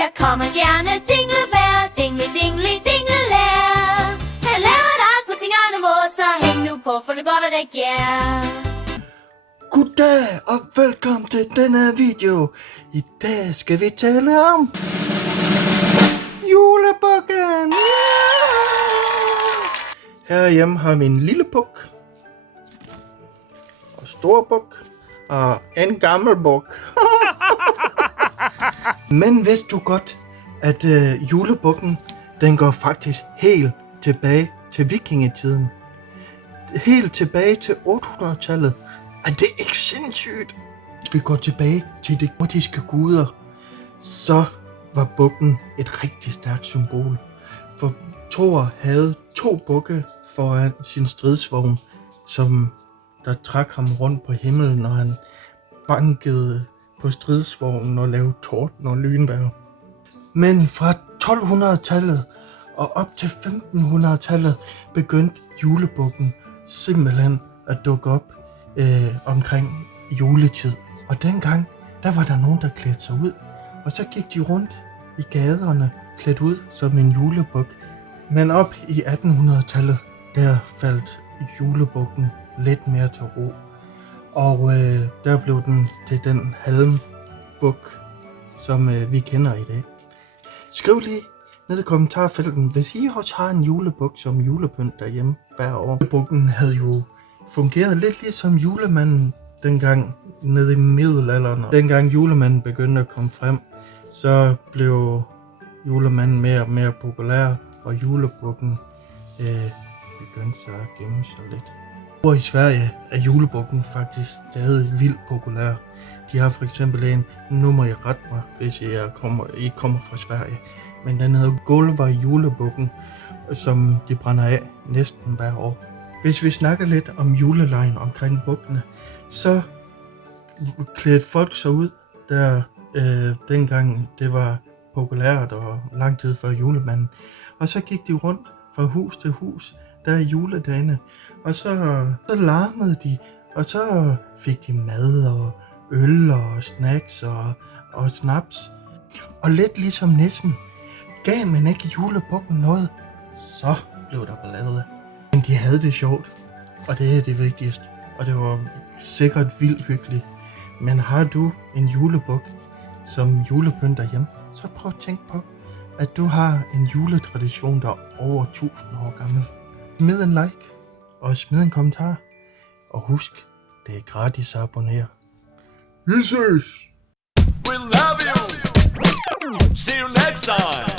Her kommer gerne dinglebær, dingle dingle dinglelær. Han laver det alt på sin egen måde, så hæng nu på, for det går det ikke, yeah. Goddag og velkommen til denne video. I dag skal vi tale om julebukken. Herhjemme har vi en lille buk og stor buk og en gammel buk. Men vidste du godt, at julebukken, den går faktisk helt tilbage til vikingetiden. Helt tilbage til 800-tallet. Er det ikke sindssygt? Hvis vi går tilbage til de nordiske guder, så var bukken et rigtig stærkt symbol. For Thor havde 2 bukke foran sin stridsvogn, som der trak ham rundt på himlen, når han bankede på stridsvognen og lavede torden og lynvejr. Men fra 1200-tallet og op til 1500-tallet begyndte julebukken simpelthen at dukke op omkring juletid. Og dengang, der var der nogen, der klædte sig ud, og så gik de rundt i gaderne klædt ud som en julebuk. Men op i 1800-tallet, der faldt julebukken lidt mere til ro. Og der blev den til den halmbuk, som vi kender i dag. Skriv lige ned i kommentarfelten, hvis I også har en julebuk som julepynt derhjemme hver år. Julebukken havde jo fungeret lidt ligesom julemanden dengang nede i middelalderen. Dengang julemanden begyndte at komme frem, så blev julemanden mere og mere populær, og julebukken begyndte så at gemme sig lidt. Og i Sverige er julebukken faktisk stadig vildt populær. De har for eksempel en, nu må jeg rette mig, hvis I kommer fra Sverige, men den hedder Gulvar julebukken, som de brænder af næsten hver år. Hvis vi snakker lidt om julelegen omkring bukkene, så klædte folk sig ud, der dengang det var populært og lang tid før julemanden. Og så gik de rundt fra hus til hus, der i juledagene, og så larmede de, og så fik de mad og øl og snacks og snaps. Og lidt ligesom nissen, gav man ikke julebukken noget, så blev der ballade. Men de havde det sjovt, og det er det vigtigste, og det var sikkert vildt hyggeligt. Men har du en julebuk som julepynt derhjemme, så prøv at tænke på, at du har en juletradition, der er over 1000 år gammel. Smid en like, og smid en kommentar, og husk, det er gratis at abonnere. Vi ses! We love you. See you next time.